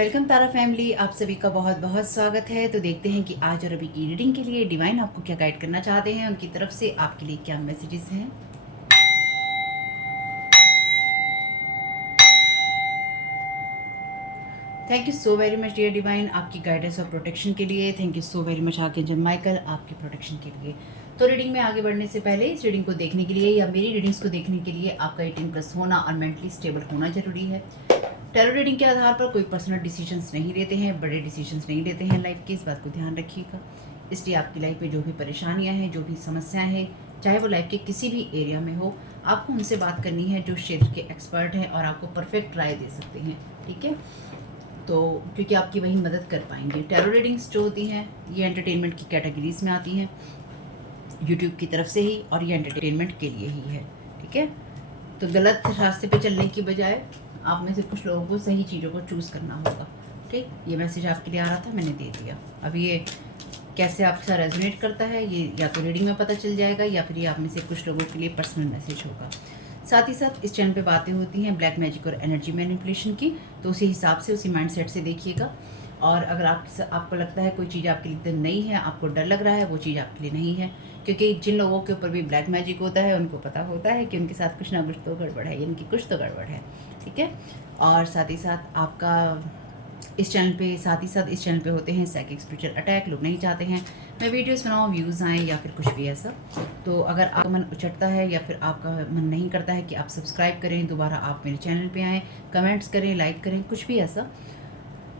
Welcome तारा family, आप सभी का बहुत बहुत स्वागत है। तो देखते हैं कि आज और अभी की रीडिंग के लिए डिवाइन आपको क्या गाइड करना चाहते हैं, उनकी तरफ से आपके लिए क्या मैसेजेस हैं। Thank you so very much dear divine, आपकी गाइडेंस और प्रोटेक्शन के लिए। Thank you so very much archangel Michael, आपकी प्रोटेक्शन के लिए। तो रीडिंग में आगे बढ़ने से पहले इस रीडिंग को देखने के लिए या मेरी रीडिंग्स को देखने के लिए आपका 18+ होना और मेंटली स्टेबल होना जरूरी है। टैरो रीडिंग के आधार पर कोई पर्सनल डिसीजंस नहीं लेते हैं, बड़े डिसीजंस नहीं लेते हैं लाइफ के, इस बात को ध्यान रखिएगा। इसलिए आपकी लाइफ में जो भी परेशानियां हैं, जो भी समस्याएं हैं, चाहे वो लाइफ के किसी भी एरिया में हो, आपको उनसे बात करनी है जो क्षेत्र के एक्सपर्ट हैं और आपको परफेक्ट राय दे सकते हैं। ठीक है, तो क्योंकि आपकी वही मदद कर पाएंगे। टैरो रीडिंग्स जो होती हैं ये एंटरटेनमेंट की कैटेगरीज में आती हैं यूट्यूब की तरफ से ही, और ये एंटरटेनमेंट के लिए ही है। ठीक है, तो गलत रास्ते पे चलने की बजाय आप में से कुछ लोगों को सही चीज़ों को चूज़ करना होगा। ठीक, ये मैसेज आपके लिए आ रहा था, मैंने दे दिया। अब ये कैसे आपके साथ रेजोनेट करता है ये या तो रीडिंग में पता चल जाएगा या फिर ये आप में से कुछ लोगों के लिए पर्सनल मैसेज होगा। साथ ही साथ इस चैनल पे बातें होती हैं ब्लैक मैजिक और एनर्जी मैनिपुलेशन की, तो उसी हिसाब से उसी माइंडसेट से देखिएगा। और अगर आपको लगता है कोई चीज़ आपके लिए एकदम नई है, आपको डर लग रहा है, वो चीज़ आपके लिए नहीं है। क्योंकि जिन लोगों के ऊपर भी ब्लैक मैजिक होता है उनको पता होता है कि उनके साथ कुछ ना कुछ तो गड़बड़ है, यानी कि कुछ तो गड़बड़ है। ठीक है, और साथ ही साथ आपका इस चैनल पे होते हैं साइकिक स्पिरिचुअल अटैक। लोग नहीं चाहते हैं मैं वीडियोस बनाऊँ, व्यूज़ आएँ या फिर कुछ भी ऐसा। तो अगर आपका मन उचटता है या फिर आपका मन नहीं करता है कि आप सब्सक्राइब करें, दोबारा आप मेरे चैनल पे आएँ, कमेंट्स करें, लाइक करें, कुछ भी ऐसा,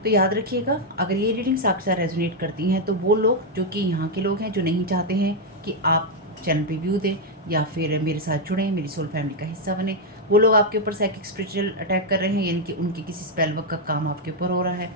तो याद रखिएगा अगर ये रीडिंग्स आपके साथ रेजोनेट करती हैं तो वो लोग जो कि यहाँ के लोग हैं जो नहीं चाहते हैं कि आप चैनल पे व्यू दें या फिर मेरे साथ जुड़ें, मेरी सोल फैमिली का हिस्सा बने, वो लोग आपके ऊपर साइकिक स्पिरिचुअल अटैक कर रहे हैं, यानी कि उनकी किसी स्पेल वर्क का काम आपके ऊपर हो रहा है,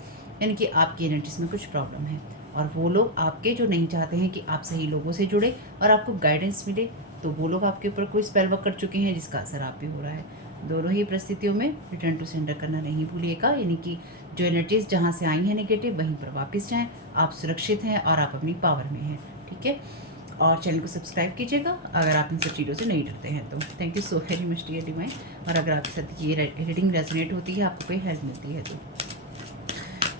यानी कि आपकी एनर्जीज में कुछ प्रॉब्लम है। और वो लोग आपके जो नहीं चाहते हैं कि आप सही लोगों से जुड़े और आपको गाइडेंस मिले, तो वो लोग आपके ऊपर कोई स्पेल वर्क कर चुके हैं जिसका असर आप पे हो रहा है। दोनों ही परिस्थितियों में रिटर्न टू सेंडर करना नहीं भूलिएगा, यानी कि जो एनर्जीज जहाँ से आई हैं नेगेटिव वहीं पर वापस जाएं। आप सुरक्षित हैं और आप अपनी पावर में हैं। ठीक है, और चैनल को सब्सक्राइब कीजिएगा अगर आप इन सब चीज़ों से नहीं डरते हैं तो। Thank you so very much dear divine. और अगर आपके साथ ये रीडिंग रेजोनेट होती है, आपको कोई हेल्प मिलती है तो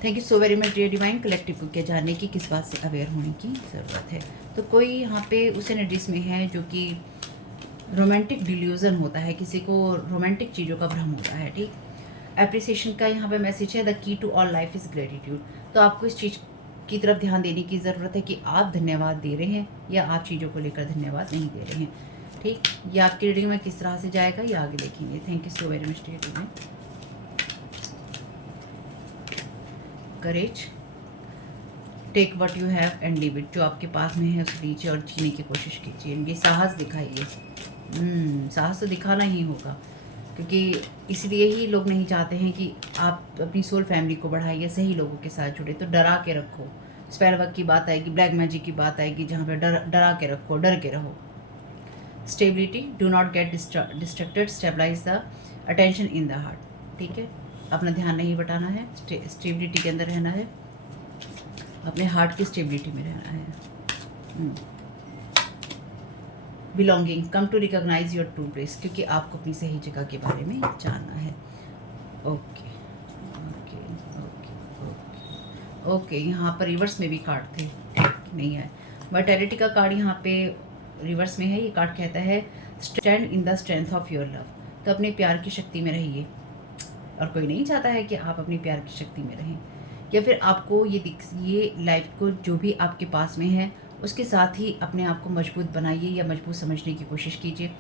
thank you so very much dear divine. Collective को क्या जानने की, किस बात से अवेयर होने की ज़रूरत है। तो कोई यहाँ पे उस एनर्जीज में है जो कि रोमांटिक डिल्यूजन होता है, किसी को रोमांटिक चीज़ों का भ्रम होता है। ठीक, एप्रिसिएशन का यहाँ पे मैसेज है, the key to all life is gratitude. तो आपको इस चीज़ की तरफ ध्यान देने की ज़रूरत है कि आप धन्यवाद दे रहे हैं या आप चीज़ों को लेकर धन्यवाद नहीं दे रहे हैं। ठीक, ये आपकी रीडिंग में किस तरह से जाएगा ये आगे देखेंगे। Thank you so very much dear divine. Courage, take what you have and leave it. जो आपके पास में है उसे लीजिए और जीने की कोशिश कीजिए। ये साहस दिखाइए। साहस तो दिखाना ही होगा, क्योंकि इसलिए ही लोग नहीं चाहते हैं कि आप अपनी सोल फैमिली को बढ़ाइए, सही लोगों के साथ जुड़े। तो डरा के रखो, स्पेल वर्क की बात आएगी, ब्लैक मैजिक की बात आएगी, जहाँ पे डरा के रखो, डर के रहो। Stability, do not get distracted, stabilize the attention in the heart. ठीक है, अपना ध्यान नहीं बटाना है, स्टेबिलिटी के अंदर रहना है, अपने हार्ट की स्टेबिलिटी में रहना है। Belonging, come to recognize your true place, क्योंकि आपको अपनी सही जगह के बारे में जानना है। Okay okay okay okay okay, यहाँ पर रिवर्स में भी कार्ड थे, नहीं है। वाइटैलिटी का कार्ड यहाँ पे रिवर्स में है। ये कार्ड कहता है stand in the strength of your love. तो अपने प्यार की शक्ति में रहिए, और कोई नहीं चाहता है कि आप अपनी प्यार की शक्ति में रहें, या फिर आपको ये लाइफ को जो भी आपके पास में है उसके साथ ही अपने आप को मजबूत बनाइए या मजबूत समझने की कोशिश कीजिए,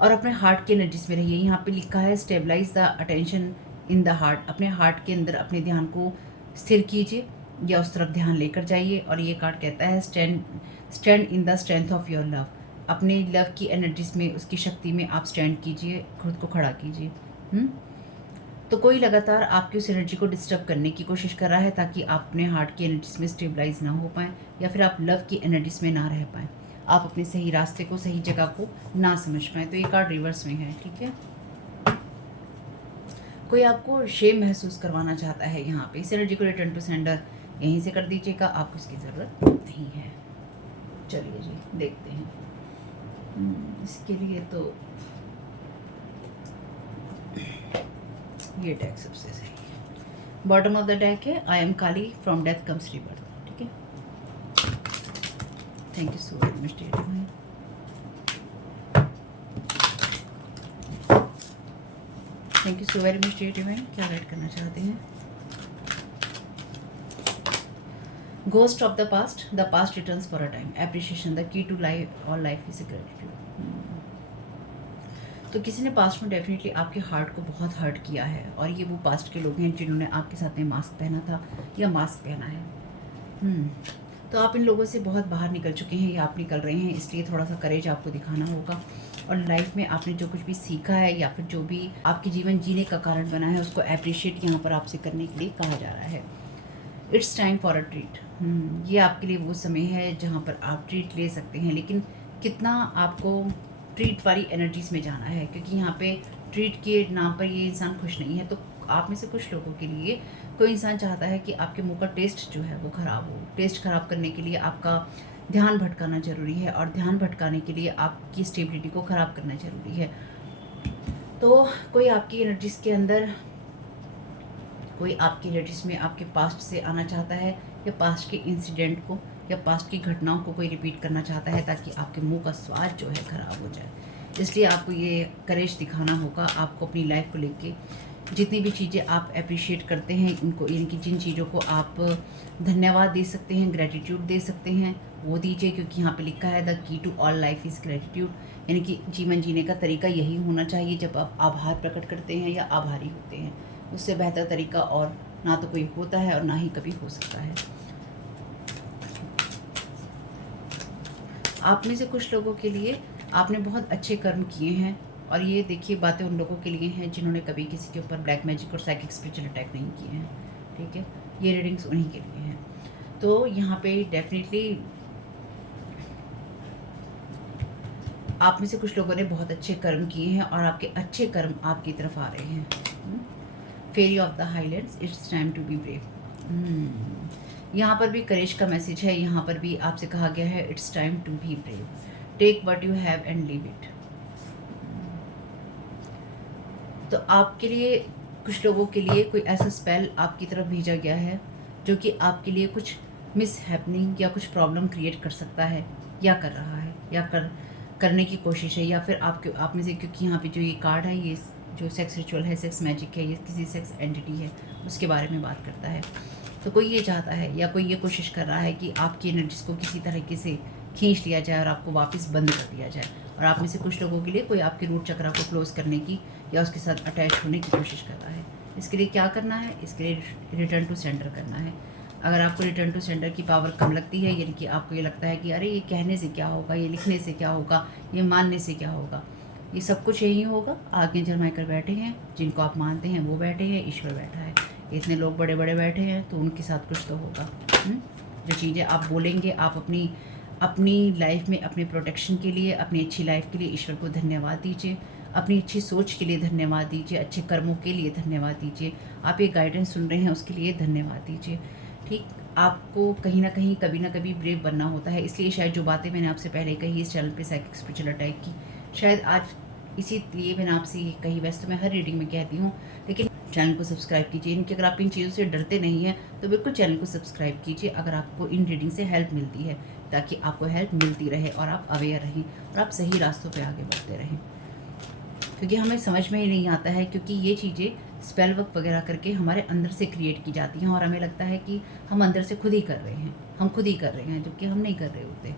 और अपने हार्ट की एनर्जीज में रहिए। यहाँ पे लिखा है stabilize the attention in the heart. अपने हार्ट के अंदर अपने ध्यान को स्थिर कीजिए या उस तरफ ध्यान लेकर जाइए। और ये कार्ड कहता है stand in the strength of your love. अपने लव की एनर्जीज में, उसकी शक्ति में आप स्टैंड कीजिए, खुद को खड़ा कीजिए। तो कोई लगातार आपकी उस एनर्जी को डिस्टर्ब करने की कोशिश कर रहा है ताकि आप अपने हार्ट की एनर्जीज में स्टेबलाइज ना हो पाएँ, या फिर आप लव की एनर्जीज में ना रह पाएँ, आप अपने सही रास्ते को, सही जगह को ना समझ पाएँ। तो ये कार्ड रिवर्स में है। ठीक है, कोई आपको शेम महसूस करवाना चाहता है यहाँ पे। इस एनर्जी को रिटर्न टू सेंडर यहीं से कर दीजिएगा, आपको इसकी ज़रूरत नहीं है। चलिए जी देखते हैं। इसके लिए तो ये टैग सबसे सही है। बॉटम ऑफ द डेक है I'm Kali from death comes rebirth, ठीक है। Thank you so very much dear divine. Thank you so very much dear divine. क्या राइट करना चाहते हैं? Ghost of the past returns for a time, appreciation, the key to life और life is gratitude. तो किसी ने past में definitely आपके हार्ट को बहुत हर्ट किया है, और ये वो पास्ट के लोग हैं जिन्होंने आपके साथ में मास्क पहना था या मास्क पहना है। तो आप इन लोगों से बहुत बाहर निकल चुके हैं या आप निकल रहे हैं, इसलिए थोड़ा सा करेज आपको दिखाना होगा। और लाइफ में आपने जो कुछ भी सीखा है या फिर जो भी आपके जीवन जीने का कारण बना है, उसको अप्रिशिएट यहाँ पर आपसे करने के लिए कहा जा रहा है। It's time for a treat. ये आपके लिए वो समय है जहाँ पर आप ट्रीट ले सकते हैं, लेकिन कितना आपको ट्रीट वाली एनर्जीज में जाना है, क्योंकि यहाँ पे ट्रीट के नाम पर ये इंसान खुश नहीं है। तो आप में से कुछ लोगों के लिए कोई इंसान चाहता है कि आपके मुंह का टेस्ट जो है वो ख़राब हो। टेस्ट ख़राब करने के लिए आपका ध्यान भटकाना ज़रूरी है, और ध्यान भटकाने के लिए आपकी स्टेबिलिटी को ख़राब करना ज़रूरी है। तो कोई आपकी एनर्जीज के अंदर, कोई आपकी एनर्जीज में आपके पास्ट से आना चाहता है, या पास्ट के इंसिडेंट को या पास्ट की घटनाओं को कोई रिपीट करना चाहता है, ताकि आपके मुंह का स्वाद जो है ख़राब हो जाए। इसलिए आपको ये करेज दिखाना होगा। आपको अपनी लाइफ को लेके जितनी भी चीज़ें आप अप्रिशिएट करते हैं, इनको, इनकी जिन चीज़ों को आप धन्यवाद दे सकते हैं, ग्रेटिट्यूड दे सकते हैं, वो दीजिए। क्योंकि यहाँ पे लिखा है the key to all life is gratitude, यानी कि जीवन जीने का तरीका यही होना चाहिए। जब आप आभार प्रकट करते हैं या आभारी होते हैं, उससे बेहतर तरीका और ना तो कोई होता है और ना ही कभी हो सकता है। आप में से कुछ लोगों के लिए आपने बहुत अच्छे कर्म किए हैं, और ये देखिए बातें उन लोगों के लिए हैं जिन्होंने कभी किसी के ऊपर ब्लैक मैजिक और साइकिक स्पिरिचुअल अटैक नहीं किए हैं, ठीक है। ये रीडिंग्स उन्हीं के लिए हैं। तो यहाँ पे डेफिनेटली आप में से कुछ लोगों ने बहुत अच्छे कर्म किए हैं, और आपके अच्छे कर्म आपकी तरफ आ रहे हैं। Fairy of the Highlands, it's time to be brave. यहाँ पर भी करेज का मैसेज है। यहाँ पर भी आपसे कहा गया है it's time to be brave, take what you have and leave it. तो आपके लिए, कुछ लोगों के लिए कोई ऐसा स्पेल आपकी तरफ भेजा गया है जो कि आपके लिए कुछ मिस हैपनिंग या कुछ प्रॉब्लम क्रिएट कर सकता है, या कर रहा है, या करने की कोशिश है, या फिर आप में से, क्योंकि यहाँ पे जो ये कार्ड है, ये जो सेक्स रिचुअल है, सेक्स मैजिक है, ये किसी सेक्स एंटिटी है, उसके बारे में बात करता है। तो कोई ये चाहता है या कोई ये कोशिश कर रहा है कि आपकी एनर्जीज को किसी तरीके से खींच लिया जाए और आपको वापस बंद कर दिया जाए। और आप में से कुछ लोगों के लिए कोई आपके रूट चक्रा को क्लोज करने की या उसके साथ अटैच होने की कोशिश कर रहा है। इसके लिए क्या करना है? इसके लिए रिटर्न टू सेंटर करना है। अगर आपको रिटर्न टू सेंटर की पावर कम लगती है, यानी कि आपको ये लगता है कि अरे ये कहने से क्या होगा, ये लिखने से क्या होगा, ये मानने से क्या होगा, ये सब कुछ यही होगा। आगे जमाकर बैठे हैं, जिनको आप मानते हैं वो बैठे हैं, ईश्वर बैठा है। इतने लोग बड़े बड़े बैठे हैं, तो उनके साथ कुछ तो होगा। जो चीज़ें आप बोलेंगे, आप अपनी लाइफ में अपने प्रोटेक्शन के लिए, अपनी अच्छी लाइफ के लिए ईश्वर को धन्यवाद दीजिए। अपनी अच्छी सोच के लिए धन्यवाद दीजिए, अच्छे कर्मों के लिए धन्यवाद दीजिए। आप ये गाइडेंस सुन रहे हैं, उसके लिए धन्यवाद दीजिए। ठीक, आपको कहीं ना कहीं कभी ना कभी ब्रेव बनना होता है। इसलिए शायद जो बातें मैंने आपसे पहले कही इस चैनल पे साइकिक स्पिरिचुअल अटैक की, शायद आज इसीलिए मैंने आपसे ये कही। वैसे तो मैं हर रीडिंग में कहती हूँ, लेकिन चैनल को सब्सक्राइब कीजिए। इनके अगर आप इन चीज़ों से डरते नहीं हैं तो बिल्कुल चैनल को सब्सक्राइब कीजिए, अगर आपको इन रीडिंग से हेल्प मिलती है, ताकि आपको हेल्प मिलती रहे और आप अवेयर रहें और आप सही रास्तों पे आगे बढ़ते रहें। क्योंकि हमें समझ में ही नहीं आता है, क्योंकि ये चीज़ें स्पेल वर्क वगैरह करके हमारे अंदर से क्रिएट की जाती हैं, और हमें लगता है कि हम अंदर से खुद ही कर रहे हैं, हम खुद ही कर रहे हैं, जबकि हम नहीं कर रहे होते।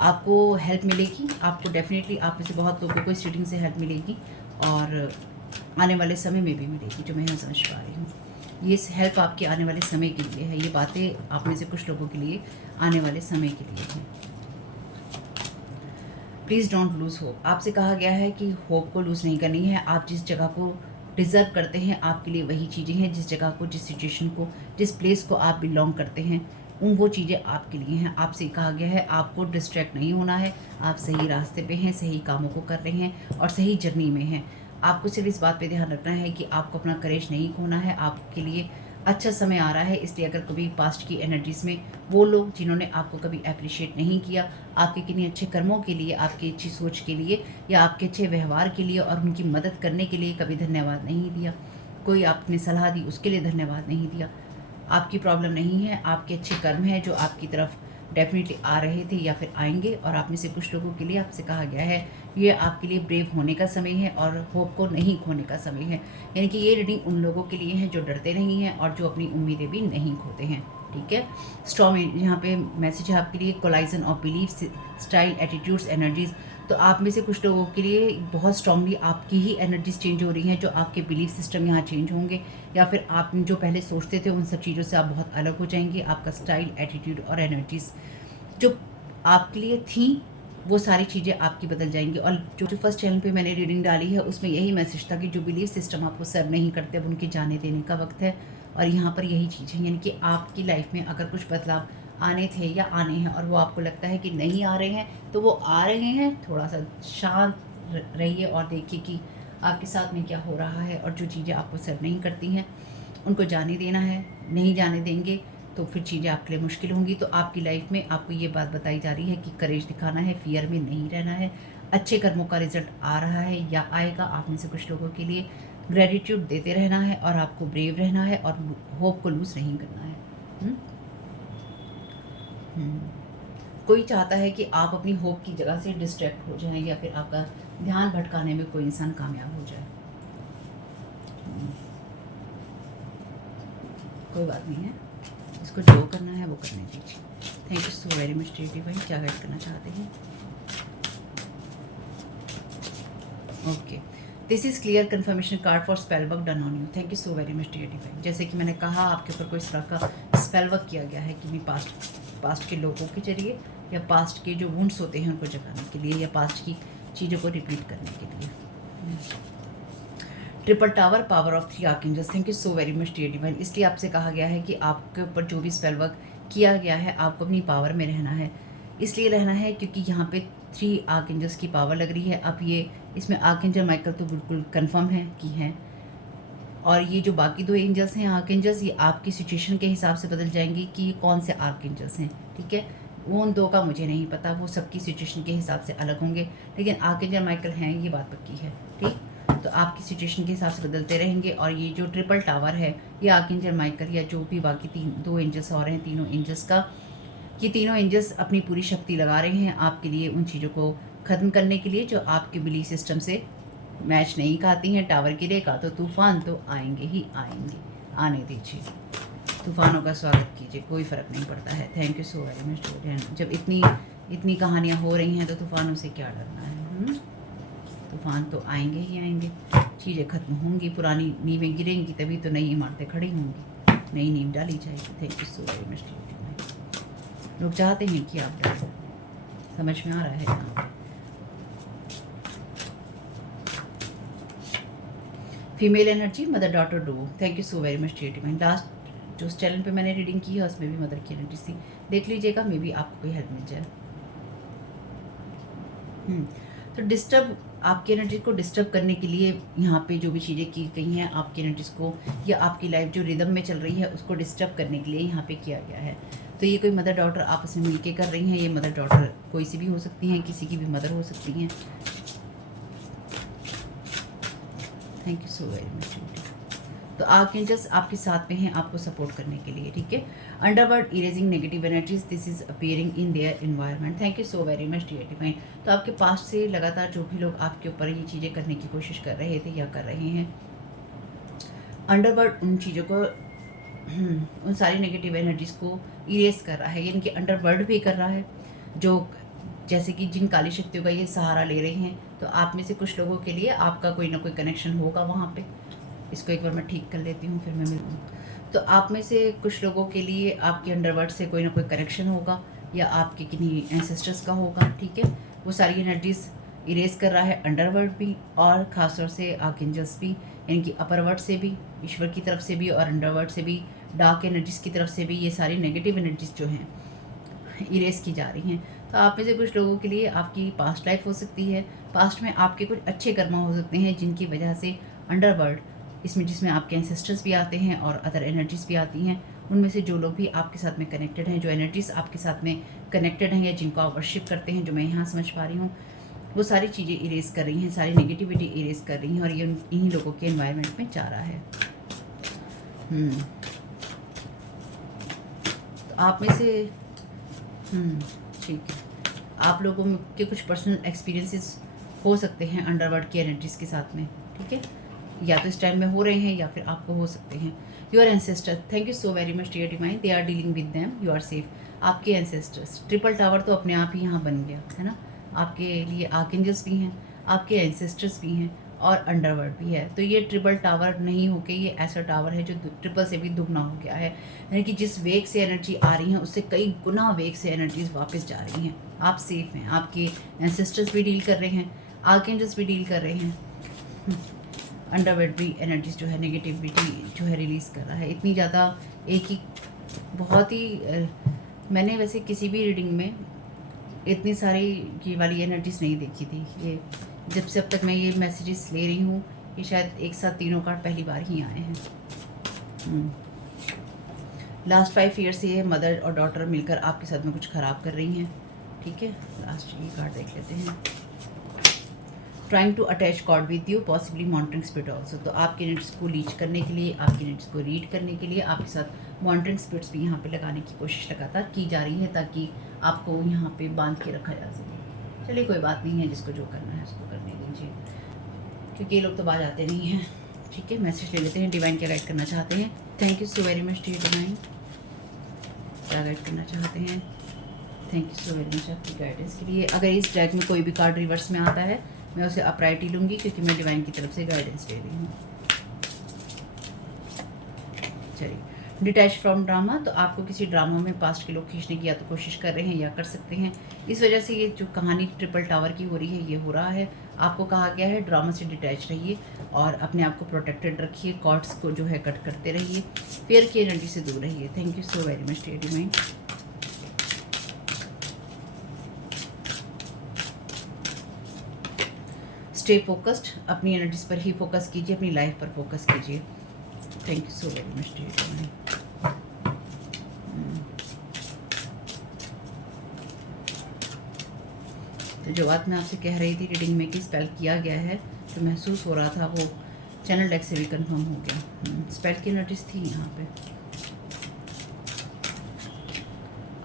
आपको हेल्प मिलेगी, आपको डेफिनेटली आप में से बहुत लोगों को इस रीडिंग से हेल्प मिलेगी, और आने वाले समय में भी मिलेगी, जो मैं यहाँ समझ पा रही हूँ। ये हेल्प आपके आने वाले समय के लिए है। ये बातें आप में से कुछ लोगों के लिए आने वाले समय के लिए हैं। Please don't lose hope. आपसे कहा गया है कि होप को लूज़ नहीं करनी है। आप जिस जगह को डिज़र्व करते हैं, आपके लिए वही चीज़ें हैं। जिस जगह को, जिस सिचुएशन को, जिस प्लेस को आप बिलोंग करते हैं, वो चीज़ें आपके लिए हैं। आपसे कहा गया है आपको डिस्ट्रैक्ट नहीं होना है। आप सही रास्ते पे हैं, सही कामों को कर रहे हैं और सही जर्नी में हैं। आपको सिर्फ इस बात पे ध्यान रखना है कि आपको अपना करेज नहीं खोना है। आपके लिए अच्छा समय आ रहा है। इसलिए अगर कभी पास्ट की एनर्जीज़ में वो लोग जिन्होंने आपको कभी अप्रिशिएट नहीं किया, आपके किन्हीं अच्छे कर्मों के लिए, आपकी अच्छी सोच के लिए या आपके अच्छे व्यवहार के लिए और उनकी मदद करने के लिए कभी धन्यवाद नहीं दिया, कोई आपने सलाह दी उसके लिए धन्यवाद नहीं दिया। आपकी प्रॉब्लम नहीं है, आपके अच्छे कर्म हैं जो आपकी तरफ डेफिनेटली आ रहे थे या फिर आएंगे। और आप में से कुछ लोगों के लिए आपसे कहा गया है ये आपके लिए ब्रेव होने का समय है और होप को नहीं खोने का समय है। यानी कि ये रीडिंग उन लोगों के लिए है जो डरते नहीं हैं और जो अपनी उम्मीदें भी नहीं खोते हैं। ठीक है, स्ट्रॉन्ग यहाँ पे मैसेज है आपके लिए, collision of belief, style, attitudes, energies. तो आप में से कुछ लोगों के लिए बहुत स्ट्रांगली आपकी ही एनर्जीज चेंज हो रही हैं, जो आपके बिलीफ सिस्टम यहाँ चेंज होंगे, या फिर आप जो पहले सोचते थे उन सब चीज़ों से आप बहुत अलग हो जाएंगे। आपका स्टाइल, एटीट्यूड और एनर्जीज जो आपके लिए थी वो सारी चीज़ें आपकी बदल जाएंगी। और जो फर्स्ट चैनल पे मैंने रीडिंग डाली है उसमें यही मैसेज था कि जो बिलीफ सिस्टम आपको सर्व नहीं करते अब उनके जाने देने का वक्त है। और यहाँ पर यही चीज़ है, यानी कि आपकी लाइफ में अगर कुछ बदलाव आने थे या आने हैं और वो आपको लगता है कि नहीं आ रहे हैं तो वो आ रहे हैं। थोड़ा सा शांत रहिए और देखिए कि आपके साथ में क्या हो रहा है, और जो चीज़ें आपको सर्व नहीं करती हैं उनको जाने देना है। नहीं जाने देंगे तो फिर चीज़ें आपके लिए मुश्किल होंगी। तो आपकी लाइफ में आपको ये बात बताई जा रही है कि करेज दिखाना है, फियर में नहीं रहना है। अच्छे कर्मों का रिजल्ट आ रहा है या आएगा। आप में से कुछ लोगों के लिए ग्रेटिट्यूड देते रहना है और आपको ब्रेव रहना है और होप को लूज़ नहीं करना है। कोई चाहता है कि आप अपनी होप की जगह से डिस्ट्रैक्ट हो जाएं या फिर आपका ध्यान भटकाने में कोई इंसान कामयाब हो जाए। कोई बात नहीं है, इसको जो करना है वो करने दीजिए। Thank you so very much dear divine. क्या गाइड करना चाहते हैं? Okay, this is clear confirmation card for spell work done on you. Thank you so very much dear divine. जैसे कि मैंने कहा आपके ऊपर कोई इस तरह का स्पेल वर्क किया गया है कि भी पास्ट के लोगों के जरिए या पास्ट के जो वुंड्स होते हैं उनको जगाने के लिए या पास्ट की चीज़ों को रिपीट करने के लिए। Triple tower, power of 3 archangels. Thank you so very much dear divine. इसलिए आपसे कहा गया है कि आपके ऊपर जो भी स्पेल वर्क किया गया है आपको अपनी पावर में रहना है। इसलिए रहना है क्योंकि यहाँ पे 3 आर्कएंजल्स की पावर लग रही है। अब ये इसमें आर्कएंजल माइकल तो बिल्कुल कंफर्म है कि हैं, और ये जो बाकी 2 एंजल्स हैं आर्कएंजल्स, ये आपकी सिचुएशन के हिसाब से बदल जाएंगे कि ये कौन से आर्कएंजल्स हैं। ठीक है, वो उन 2 का मुझे नहीं पता, वो सबकी सिचुएशन के हिसाब से अलग होंगे, लेकिन आर्कएंजल माइकल हैं ये बात पक्की है। ठीक, तो आपकी सिचुएशन के हिसाब से बदलते रहेंगे। और ये जो ट्रिपल टावर है ये आर्कएंजल माइकल या जो भी बाकी 2 एंजल्स और हैं, तीनों एंजल्स का, ये तीनों एंजल्स अपनी पूरी शक्ति लगा रहे हैं आपके लिए उन चीज़ों को ख़त्म करने के लिए जो आपके बिलीफ सिस्टम से मैच नहीं खाती हैं। टावर गिरेगा तो तूफान तो आएंगे ही आएंगे, आने दीजिए, तूफानों का स्वागत कीजिए, कोई फ़र्क नहीं पड़ता है। Thank you so very much. जब इतनी कहानियाँ हो रही हैं तो तूफानों से क्या डरना है। तूफान तो आएंगे ही आएंगे, चीज़ें खत्म होंगी, पुरानी नींवें गिरेंगी तभी तो नई इमारतें खड़ी होंगी, नई नींव डाली जाएगी। Thank you so very much. लोग चाहते हैं कि आप डरें, समझ में आ रहा है यहाँ। Female energy, mother daughter duo. Thank you so very much dear divine. Last जो उस चैनल पे मैंने रीडिंग की है उसमें भी मदर की एनर्जी थी, देख लीजिएगा, मे बी आपको कोई हेल्प मिल जाए। तो डिस्टर्ब, आपकी एनर्जी को डिस्टर्ब करने के लिए यहाँ पे जो भी चीज़ें की गई हैं आपकी एनर्जीज को या आपकी लाइफ जो रिदम में चल रही है उसको डिस्टर्ब करने के लिए यहाँ पे किया गया है। तो ये कोई मदर डॉटर आपस में मिलके कर रही हैं। ये मदर डॉटर कोई सी भी हो सकती हैं, किसी की भी मदर हो सकती हैं। Thank you so very much. तो आर्कएंजल्स आपके साथ में हैं आपको सपोर्ट करने के लिए। ठीक है, underworld erasing negative energies, this is appearing in their environment. Thank you so very much dear divine. तो आपके पास से लगातार जो भी लोग आपके ऊपर ये चीज़ें करने की कोशिश कर रहे थे या कर रहे हैं, अंडरवर्ल्ड उन चीज़ों को उन सारी नेगेटिव एनर्जीज को इरेज कर रहा है, यानी कि अंडरवर्ल्ड भी कर रहा है। जो जैसे कि जिन काली शक्तियों का ये सहारा ले रहे हैं, तो आप में से कुछ लोगों के लिए आपका कोई ना कोई कनेक्शन होगा वहाँ पे। इसको एक बार मैं ठीक कर लेती हूँ फिर मैं मिलूँ। तो आप में से कुछ लोगों के लिए आपके अंडरवर्ल्ड से कोई ना कोई कनेक्शन होगा या आपके किन्हीं एंसेस्टर्स का होगा। ठीक है, वो सारी एनर्जीज इरेज कर रहा है अंडरवर्ल्ड भी और ख़ासतौर से आर्कएंजल्स भी, यानी कि अपरवर्ल्ड से भी, ईश्वर की तरफ से भी और अंडरवर्ल्ड से भी, डार्क एनर्जीज की तरफ से भी। ये सारी नेगेटिव एनर्जीज जो हैं इरेज की जा रही हैं। तो आप में से कुछ लोगों के लिए आपकी पास्ट लाइफ हो सकती है, पास्ट में आपके कुछ अच्छे कर्म हो सकते हैं जिनकी वजह से अंडरवर्ल्ड, इसमें जिसमें आपके एंसेस्टर्स भी आते हैं और अदर एनर्जीज भी आती हैं, उनमें से जो लोग भी आपके साथ में कनेक्टेड हैं, जो एनर्जीज आपके साथ में कनेक्टेड हैं या जिनको आप वर्शिप करते हैं, जो मैं यहाँ समझ पा रही हूँ, वो सारी चीज़ें इरेज कर रही हैं, सारी नेगेटिविटी इरेज कर रही हैं और ये इन्हीं लोगों के एनवायरनमेंट में जा रहा है। तो आप में से ठीक है, आप लोगों में के कुछ पर्सनल एक्सपीरियंसेस हो सकते हैं अंडरवर्ल्ड की एनर्जीज के साथ में, ठीक है, या तो इस टाइम में हो रहे हैं या फिर आपको हो सकते हैं। Your ancestor, thank you so very much dear divine, they are dealing with them, you are safe. आपके एंसेस्टर्स, ट्रिपल टावर तो अपने आप ही यहाँ बन गया है ना, आपके लिए आर्कएंजल्स भी हैं, आपके एंसेस्टर्स भी हैं और अंडरवर्ल्ड भी है। तो ये ट्रिपल टावर नहीं होके ये ऐसा टावर है जो ट्रिपल से भी दुगना हो गया है, यानी कि जिस वेग से एनर्जी आ रही है उससे कई गुना वेग से एनर्जीज वापस जा रही हैं। आप सेफ हैं, आपके एंसेस्टर्स भी डील कर रहे हैं, आर्कएंजल्स भी डील कर रहे हैं। अंडरवर्ल्ड भी एनर्जीज जो है नेगेटिविटी जो है रिलीज़ कर रहा है इतनी ज़्यादा, एक ही बहुत ही मैंने वैसे किसी भी रीडिंग में इतनी सारी ये वाली एनर्जीज नहीं देखी थी। ये जब से अब तक मैं ये मैसेजेस ले रही हूँ, ये शायद एक साथ तीनों कार्ड पहली बार ही आए हैं। लास्ट 5 ईयर से ये मदर और डॉटर मिलकर आपके साथ में कुछ ख़राब कर रही हैं, ठीक है। लास्ट ये कार्ड देख लेते हैं। Trying to attach god with you, possibly monitoring spirit also. तो आपके एनर्जीज को लीच करने के लिए, आपके एनर्जीज को रीड करने के लिए आपके साथ मॉनिटरिंग स्पिरिट्स भी यहाँ पे लगाने की कोशिश लगातार की जा रही है, ताकि आपको यहाँ पे बांध के रखा जा सके। चलिए कोई बात नहीं है, जिसको जो करना है उसको करने दीजिए, क्योंकि ये लोग तो बाज आते नहीं हैं, ठीक है। मैसेज ले लेते हैं, डिवाइन क्या गाइड करना चाहते हैं। Thank you so very much dear divine, क्या गाइड करना चाहते हैं। Thank you so very much आपकी गाइडेंस के लिए। अगर इस डेक में कोई भी कार्ड रिवर्स में आता है मैं उसे अपराइटी लूँगी, क्योंकि मैं डिवाइन की तरफ से गाइडेंस ले रही हूँ। चलिए, डिटैच फ्रॉम ड्रामा, तो आपको किसी ड्रामा में पास्ट के लोग खींचने की या तो कोशिश कर रहे हैं या कर सकते हैं। इस वजह से ये जो कहानी ट्रिपल टावर की हो रही है ये हो रहा है। आपको कहा गया है ड्रामा से डिटैच रहिए और अपने आप को प्रोटेक्टेड रखिए, कॉर्ड्स को जो है कट करते रहिए, फियर की एनर्जी से दूर रहिए। Thank you so very much dear divine. Stay focused, अपनी एनर्जीज पर ही फोकस कीजिए, अपनी लाइफ पर फोकस कीजिए। Thank you so very much dear divine. तो जो बात मैं आपसे कह रही थी रीडिंग में कि स्पेल किया गया है, तो महसूस हो रहा था वो चैनल डेक से भी कंफर्म हो गया। स्पेल की एनर्जीज थी यहाँ पे।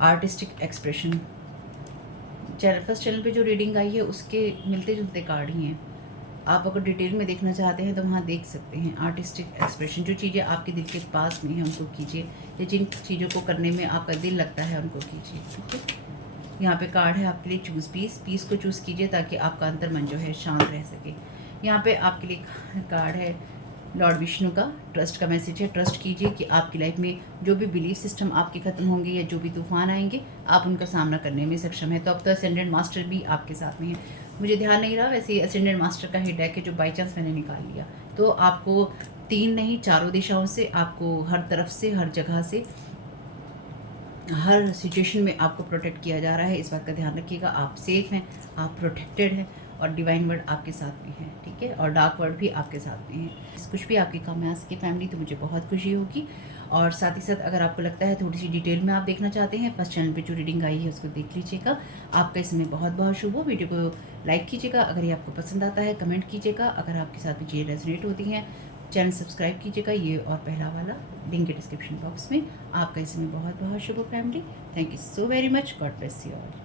आर्टिस्टिक एक्सप्रेशन, फर्स्ट चैनल पे जो रीडिंग आई है उसके मिलते जुलते कार्ड ही हैं। आप अगर डिटेल में देखना चाहते हैं तो वहाँ देख सकते हैं। आर्टिस्टिक एक्सप्रेशन, जो चीज़ें आपके दिल के पास में हैं उनको कीजिए, या जिन चीज़ों को करने में आपका दिल लगता है उनको कीजिए, ठीक है। यहाँ पे कार्ड है आपके लिए चूज़ पीस, पीस को चूज़ कीजिए ताकि आपका अंतर्मन जो है शांत रह सके। यहाँ पे आपके लिए कार्ड है लॉर्ड विष्णु का, ट्रस्ट का मैसेज है। ट्रस्ट कीजिए कि आपकी लाइफ में जो भी बिलीफ सिस्टम आपके ख़त्म होंगे या जो भी तूफान आएंगे आप उनका सामना करने में सक्षम है। तो अब तो असेंडेंट मास्टर भी आपके साथ में है, मुझे ध्यान नहीं रहा, वैसे असेंडेंट मास्टर का ही डेक है जो बाई चांस मैंने निकाल लिया। तो आपको 3 नहीं 4 दिशाओं से, आपको हर तरफ से, हर जगह से, हर सिचुएशन में आपको प्रोटेक्ट किया जा रहा है। इस बात का ध्यान रखिएगा, आप सेफ हैं, आप प्रोटेक्टेड हैं और डिवाइन वर्ड आपके साथ भी है, ठीक है। और डार्क वर्ड भी आपके साथ में है। कुछ भी आपके काम में आ सके फैमिली, तो मुझे बहुत खुशी होगी। और साथ ही साथ अगर आपको लगता है थोड़ी सी डिटेल में आप देखना चाहते हैं, फर्स्ट चैनल पे जो रीडिंग आई है उसको देख लीजिएगा। आपका इसमें बहुत बहुत शुभ हो। वीडियो को लाइक कीजिएगा अगर ये आपको पसंद आता है, कमेंट कीजिएगा अगर आपके साथ चीज़ें रेजोनेट होती हैं, चैनल सब्सक्राइब कीजिएगा, ये और पहला वाला लिंक है डिस्क्रिप्शन बॉक्स में। आपका इसमें बहुत बहुत शुभ हो family. Thank you so very much, God bless you all.